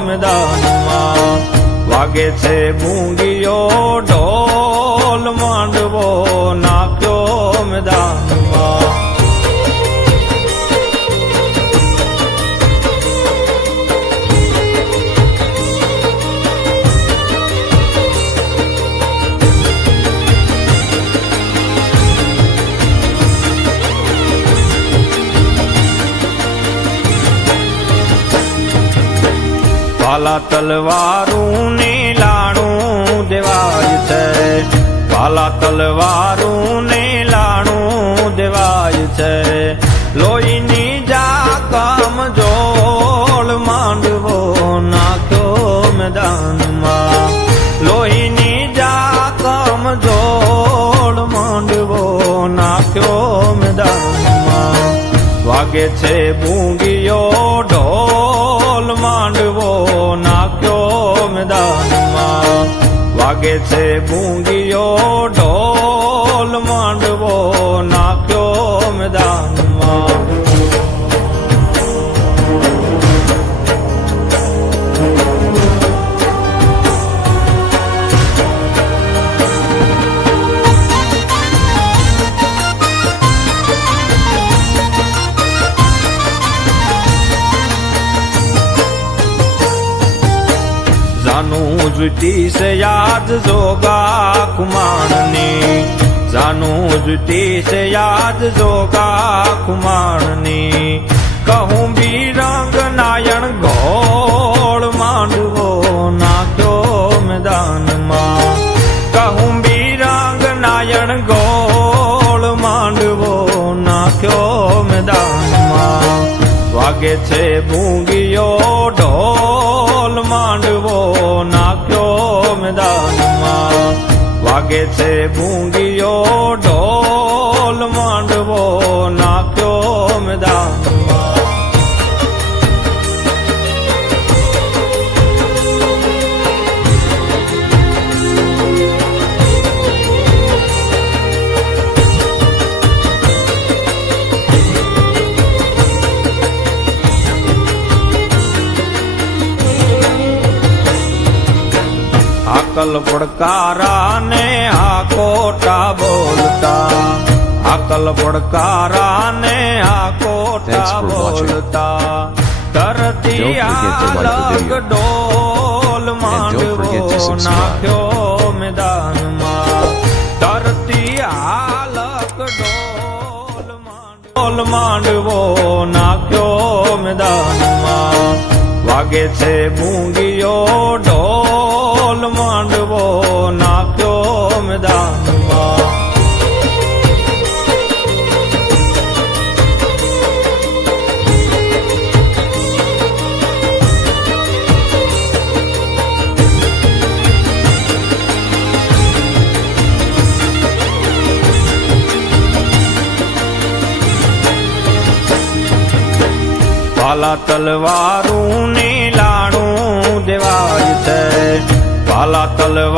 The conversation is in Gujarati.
મેદાનમાં વાગે છે ભૂંગીઓ ઢોલ માંડવો નાખ્યો મેદાનમાં ભાલા તલવારું ને લાણું દેવાય છે ભાલા તલવારું ને લાણું દેવાય છે લોહીની જાકમ જોડ માંડવો નાખ્યો મેદાનમાં લોહીની જાકમ જોડ માંડવો નાખ્યો મેદાનમાં વાગે છે ભૂંગીઓ ઢોલ માંડવો નાખ્યો મેદાનમાં વાગે છે ભૂંગીઓ ઢોલ માંડવો નાખ્યો મેદાનમાં જાનું જુટી છે યાદ જોગા કુમારની જાનું જુટી છે યાદ જોગા કુમારની કહું બીરંગ નાયણ ઘોળ માંડવો નાખ્યો મેદાનમાં કહું બીરંગ નાયણ ઘોળ માંડવો નાખ્યો મેદાનમાં વાગે છે ભૂંગીઓ ઢોલ માંડવો નાખ્યો મેદાનમાં વાગે છે ભૂંગીઓ ઢોલ માંડવો નાખ્યો મેદાનમાં આકલ પડકારા ને હાકોટા બોલતા આકલ પડકારા ને હાકોટા બોલતા ધરતી આલક ડોલ માંડવો નાખ્યો મેદાનમાં ધરતી આલક ડોલ માંડવો નાખ્યો મેદાનમાં વાગે છે ભૂંગીઓ ઢોલ માંડવો નાખ્યો મેદાનમાં ભાલા તલવારું ને લાણું દેવાય છે ભાલા તલવાર